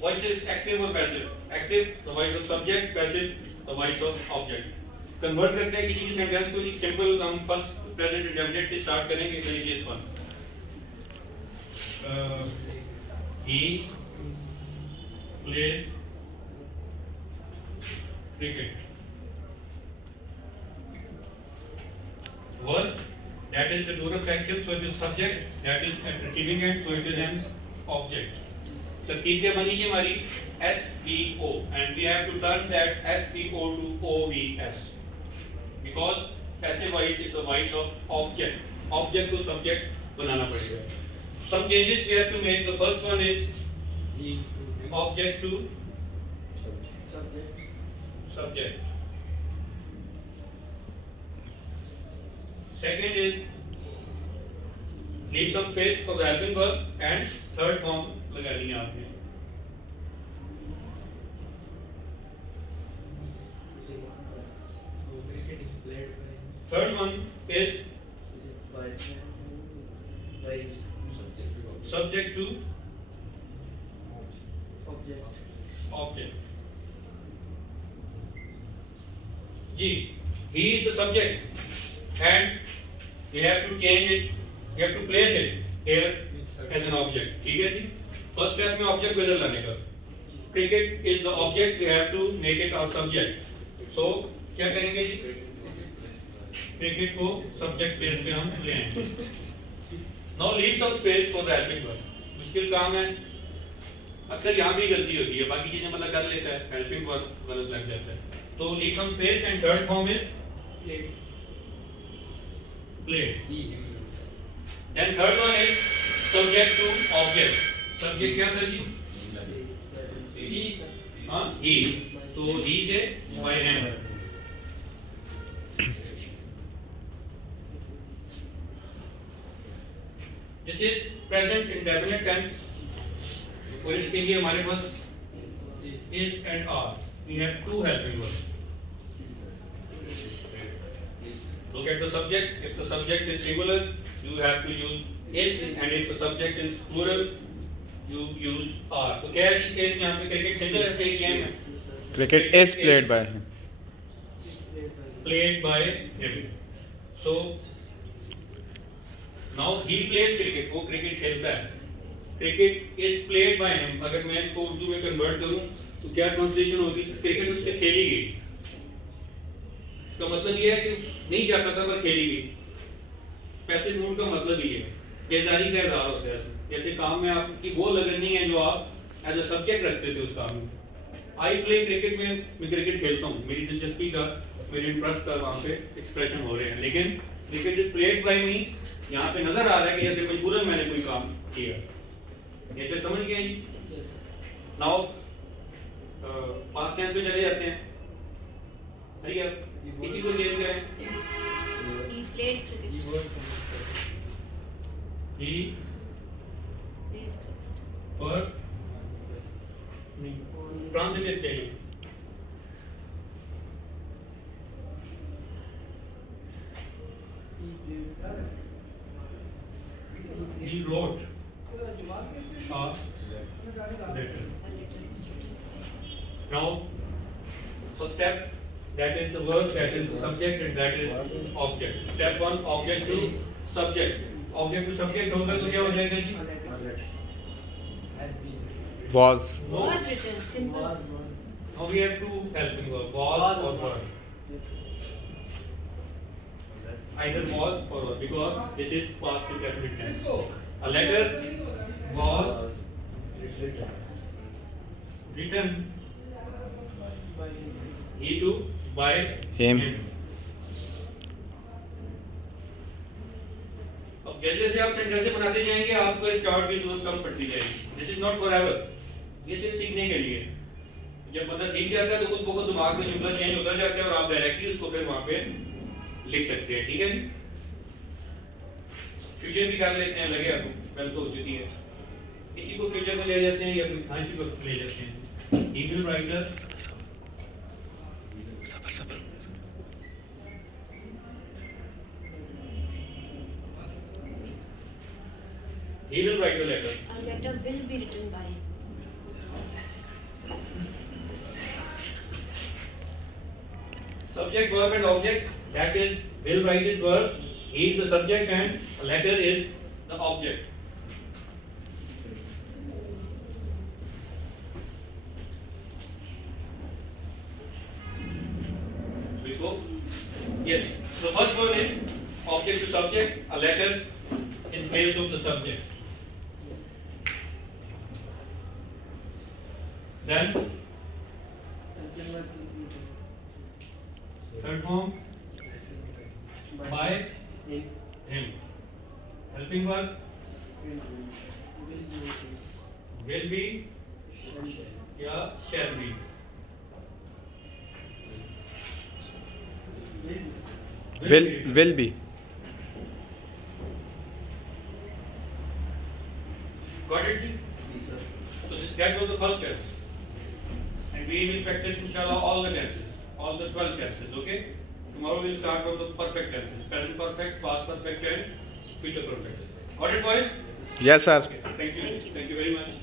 Voice is active or passive? Active, the voice of subject. Passive, the voice of object. Convert करते हैं किसी भी sentence को, simple हम फर्स्ट प्रेजेंट इंडेफिनिट से स्टार्ट करेंगे. चलिए इस one. He plays cricket. Verb, that is the doer of action, so it is subject. That is at receiving end, so it is an object. तरकीब क्या बनेगी हमारी? SVO, and we have to turn that SVO to OVS because passive voice is the voice of object. Object को subject बनाना पड़ेगा. Some changes we have to make. The first one is object to subject. Second is leave some space for the helping verb, and third form लगा दी आपने. Third one is subject to object. G, he is the subject, and we have to change it. We have to place it here as an object. ठीक है जी. First step में object को इधर लाने का. Cricket is the object. We have to make it our subject. So क्या करेंगे जी? Cricket को subject place पे हम ले आएंगे. Now leave some space for the helping verb. मुश्किल काम है. अक्सर यहाँ भी गलती होती है. बाकी चीजें मतलब कर लेता है. Helping verb गलत लग जाता है. तो leave some space, and third form is played. Then third one is subject to object. Subject क्या था जी? हाँ, he. तो he से by him. This is present indefinite tense. और इसके लिए हमारे पास is and are. We have two helping verbs. Look at the subject. If the subject is singular, you have to use is, and if the subject is plural, you use are. तो क्या है कि case यहाँ पे cricket single है, एक game है. Cricket is played by him. Played by him. So now he plays cricket. वो क्रिकेट खेलता है. Cricket is played by him. अगर मैं इसको उर्दू में कन्वर्ट करूँ तो क्या ट्रांसलेशन होगी? क्रिकेट उससे खेली गई. इसका मतलब ये है कि नहीं चाहता था पर खेली गई. पैसिव मूड का मतलब ही है बेजारी का इजहार होता है. जैसे काम में आपकी वो लगन नहीं है जो आप एज अ सब्जेक्ट रखते थे उस काम में. आई प्ले क्रिकेट में मैं क्रिकेट खेलता हूँ, मेरी दिलचस्पी का, मेरे इंटरेस्ट का वहाँ पे एक्सप्रेशन हो रहे हैं. लेकिन क्रिकेट इज प्लेड बाय मी. यहाँ पे नजर आ रहा है कि जैसे मजबूरन मैंने कोई काम किया. ये फिर समझ गए जी. नाउ पास्ट टेंस पे चले जाते हैं. ठीक है, इसी को चेंज करें. He played cricket. He Played cricket. पर नहीं ट्रांसलेट चाहिए. He wrote a letter. Now, first step, that is the verb, that is the subject, and that is object. Step one, object to subject. Object to subject होगा तो क्या हो जाएगा जी? Was. Was written simple. Now we have two helping verb, was or were. Either was or were, because this is past indefinite tense. A letter was written he to by Him. अब जैसे जैसे आप sentence बनाते जाएंगे आपको इस chart की जरूरत कम पड़ती जाएगी. This is not for ever. ये सिर्फ सीखने के लिए. जब बंदा सीख जाता है तो खुद बहुत दिमाग में जुमला चेंज होता जाता है और आप डायरेक्टली उसको फिर वहां पे लिख सकते हैं. ठीक है जी. फ्यूचर भी कर लेते हैं, लगे आपको पहले तो हो चुकी है. इसी को फ्यूचर में ले जाते हैं या फिर इसी को ले जाते हैं. He will write the He will write the letter. A letter will be written by him. subject, verb and object. That is, will write is verb, he is the subject and a letter is the object. We go? Yes. The first one is object to subject, a letter in place of the subject. Then third form by him. Helping verb will be या shall be. will be. Got it? Ji? So that was the first test. And we will practice inshallah all the tenses, all the 12 tenses, okay? Tomorrow we will start with the perfect tenses, present perfect, past perfect and future perfect. Got it, boys? Yes, sir. Okay. Thank you. Thank you. Thank you very much.